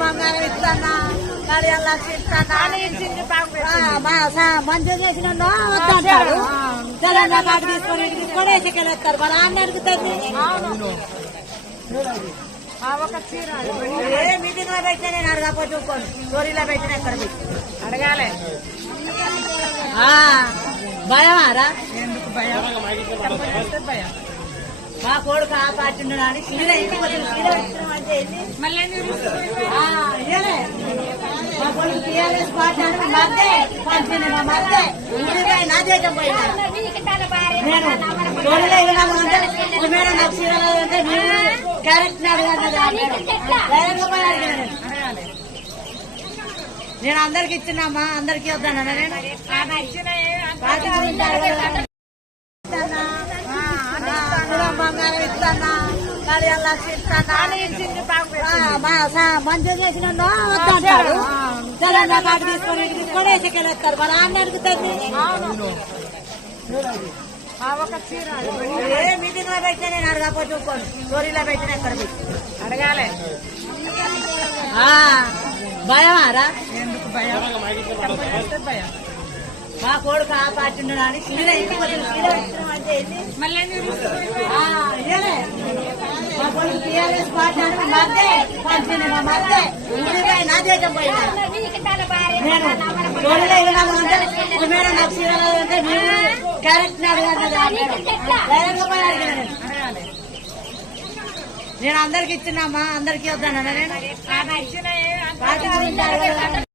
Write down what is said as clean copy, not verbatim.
బంగారం ఇస్తానా మంచిగా చేసిన వద్దంటాడు తెలంగాణ కార్డు తీసుకొని తీసుకొని వేసుకెళ్ళేస్తారు మరి అన్ని అడుగుతుంది ఒక చీర మీటింగ్ లో పెట్టినా నేను అడగకపోతే చూసుకోండి స్టోరీలో పెట్టినా ఎక్కడ పెట్టి అడగాలి భయమారా ఎందుకు భయం మా కొడుకు ఆ పార్టీ మా కొడుకు టీఆర్ఎస్ పార్టీ మధ్య పంపింది మా మధ్య నా దేశం పోయినా నేను మేడం నాకు చీరలు అంటే మేము క్యారెక్టర్ అడగాలి నేను అందరికి ఇచ్చినామా అందరికి వద్దానా నేను పార్టీ బంగారం ఇస్తానా మంచిగా చేసిన వద్దంటాడు తెలంగాణ కార్డు తీసుకొని తీసుకొని వేసుకెళ్ళేస్తారు మరి అన్ని అడుగుతుంది ఒక చీర మీటింగ్ లో పెట్టినా నేను అడగకపోతే చూసుకోండి స్టోరీలో పెట్టినా ఎక్కడ పెట్టి అడగాలి భయమారా ఎందుకు భయం మా కొడుకు ఆ పార్టీ మా కొడుకు టీఆర్ఎస్ పార్టీ మధ్య పంపింది మా మధ్య నా దేశం పోయినా నేను మేడం నాకు చీరలు అంటే మేము క్యారెక్టర్ అడగాలి నేను అందరికి ఇచ్చినామా అందరికి వద్దానా నేను పార్టీ